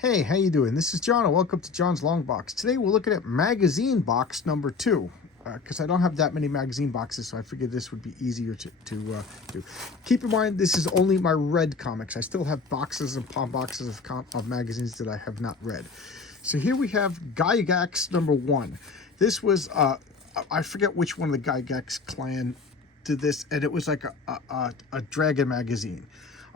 Hey, how you doing? This is John, and welcome to John's Long Box. Today we're looking at magazine box number 2, because I don't have that many magazine boxes, so I figured this would be easier to do. Keep in mind, this is only my read comics. I still have boxes and palm boxes of magazines that I have not read. So here we have Gygax number 1. This was, I forget which one of the Gygax clan did this, and it was like a dragon magazine.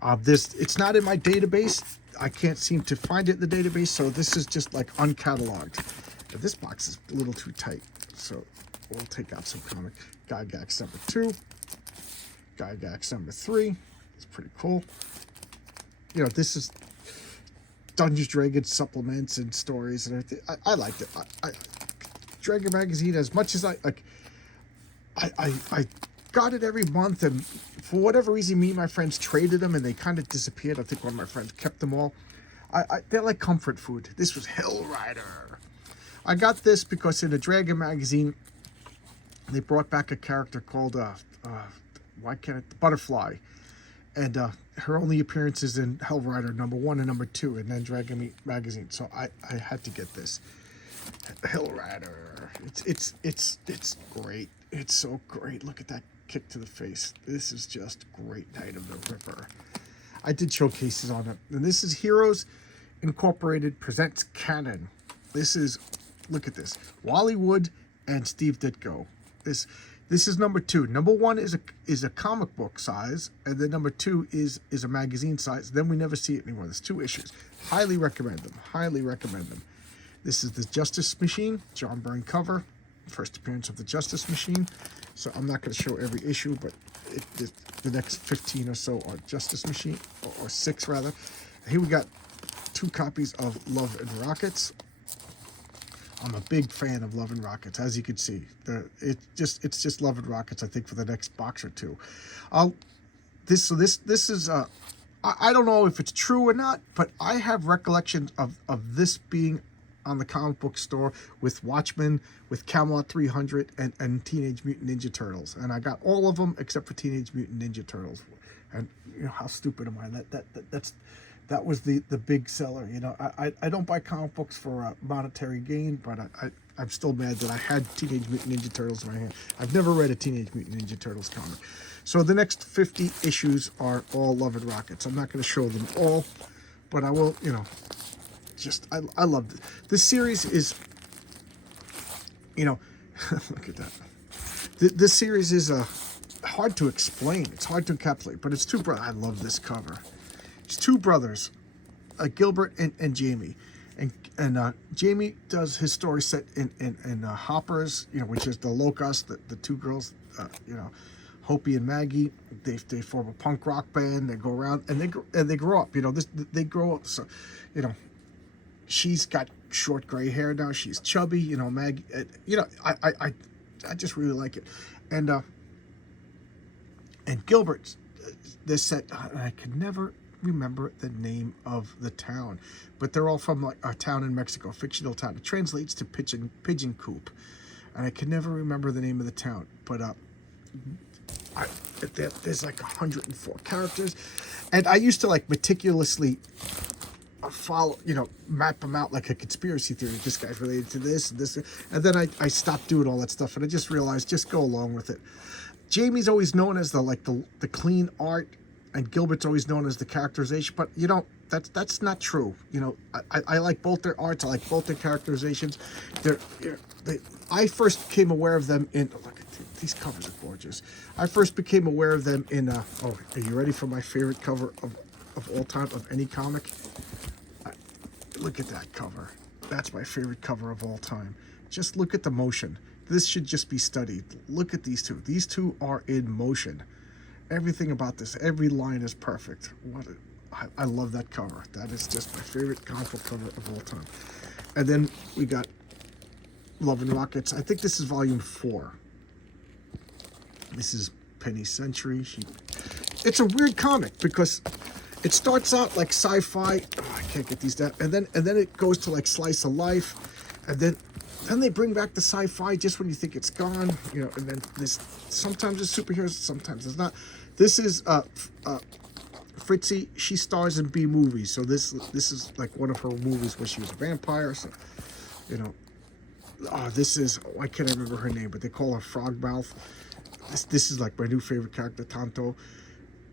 It's not in my database. I can't seem to find it in the database, so this is just like uncatalogued. But this box is a little too tight, so we'll take out some comic. Gygax number 2, Gygax number 3. It's pretty cool. You know, this is Dungeons Dragons supplements and stories and everything. I liked it. Dragon magazine, as much as I got it every month, and for whatever reason, me and my friends traded them, and they kind of disappeared. I think one of my friends kept them all. They're like comfort food. This was Hell Rider. I got this because in a Dragon magazine, they brought back a character called Butterfly, and her only appearances in Hell Rider number 1 and number 2, and then Dragon magazine. So I had to get this Hell Rider. It's great. It's so great. Look at that kick to the face. This is just great. Night of the Ripper. I did showcases on it. And this is Heroes Incorporated presents Canon. This is, look at this, Wally Wood and Steve Ditko. This is number 2. Number 1 is a comic book size, and then number 2 is a magazine size. Then we never see it anymore. There's 2 issues. Highly recommend them. Highly recommend them. This is the Justice Machine, John Byrne cover. First appearance of the Justice Machine. So I'm not going to show every issue, but the next 15 or so are Justice Machine, or 6 rather. Here we got 2 copies of Love and Rockets. I'm a big fan of Love and Rockets, as you can see. It's just Love and Rockets, I think, for the next box or 2. This is I don't know if it's true or not, but I have recollections of this being on the comic book store with Watchmen, with Camelot 300, and Teenage Mutant Ninja Turtles. And I got all of them except for Teenage Mutant Ninja Turtles. And you know, how stupid am I? That was the big seller. You know, I don't buy comic books for monetary gain, but I'm still mad that I had Teenage Mutant Ninja Turtles in my hand. I've never read a Teenage Mutant Ninja Turtles comic. So the next 50 issues are all Love and Rockets. I'm not going to show them all, but I will, you know, I love this. This series is, you know, look at that. This series is hard to explain. It's hard to encapsulate, but it's 2 brothers. I love this cover. It's 2 brothers, Gilbert and Jamie, and Jamie does his story set in Hoppers, you know, which is the Locust. The 2 girls, you know, Hopi and Maggie. They form a punk rock band. They go around and they grow up. You know, they grow up. So, you know. She's got short gray hair now. She's chubby, you know. Maggie, you know, I just really like it. And Gilbert, this set, I could never remember the name of the town, but they're all from like a town in Mexico, a fictional town. It translates to pigeon coop, and I can never remember the name of the town. But there's like 104 characters, and I used to like meticulously follow, you know, map them out like a conspiracy theory. This guy's related to this and this, and then I stopped doing all that stuff, and I just realized, just go along with it. Jamie's always known as the clean art, and Gilbert's always known as the characterization, but you know, that's not true. You know, I like both their arts. I like both their characterizations. I first became aware of them in, look at these covers are gorgeous. I first became aware of them in oh, are you ready for my favorite cover of all time of any comic? Look at that cover. That's my favorite cover of all time. Just look at the motion. This should just be studied. Look at these 2. These 2 are in motion. Everything about this, every line is perfect. I love that cover. That is just my favorite comic book cover of all time. And then we got Love and Rockets. I think this is volume 4. This is Penny Century. It's a weird comic because it starts out like sci-fi. Oh, I can't get these down. And then it goes to like slice of life, and then they bring back the sci-fi just when you think it's gone. You know, and then sometimes there's superheroes, sometimes there's not. This is Fritzy, she stars in B movies, so this is like one of her movies where she was a vampire. So, you know, this is, I can't remember her name, but they call her Frogmouth. This is like my new favorite character, Tonto.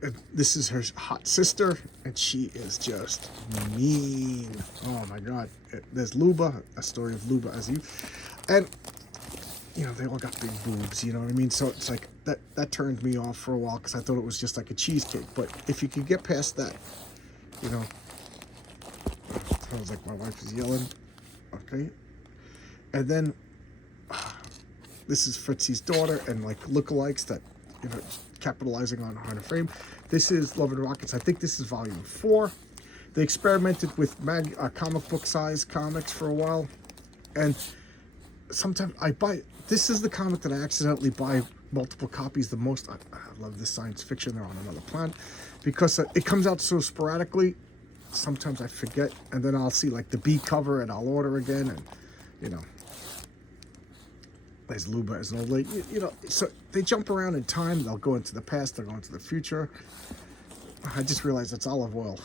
And this is her hot sister, and she is just mean. Oh my god. There's Luba, a story of Luba as you, and you know, they all got big boobs, you know what I mean? So it's like that turned me off for a while because I thought it was just like a cheesecake. But if you could get past that, you know, sounds like my wife is yelling. Okay, and then this is Fritzy's daughter and like lookalikes that, you know, capitalizing on her frame. This is Love and Rockets. I think this is volume 4. They experimented with comic book size comics for a while, and sometimes I buy. This is the comic that I accidentally buy multiple copies the most. I love this science fiction. They're on another planet because it comes out so sporadically. Sometimes I forget, and then I'll see like the B cover, and I'll order again, and you know. There's Luba as an old lady, you know, so they jump around in time. They'll go into the past, they'll go into the future. I just realized it's olive oil.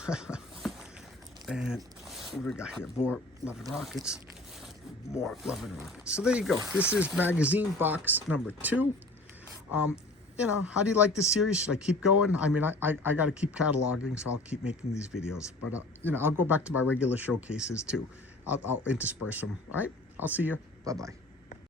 And what do we got here? More Love and Rockets. More Love and Rockets. So there you go. This is magazine box number 2. You know, how do you like this series? Should I keep going? I mean, I got to keep cataloging, so I'll keep making these videos. But, you know, I'll go back to my regular showcases, too. I'll intersperse them, all right? I'll see you. Bye-bye.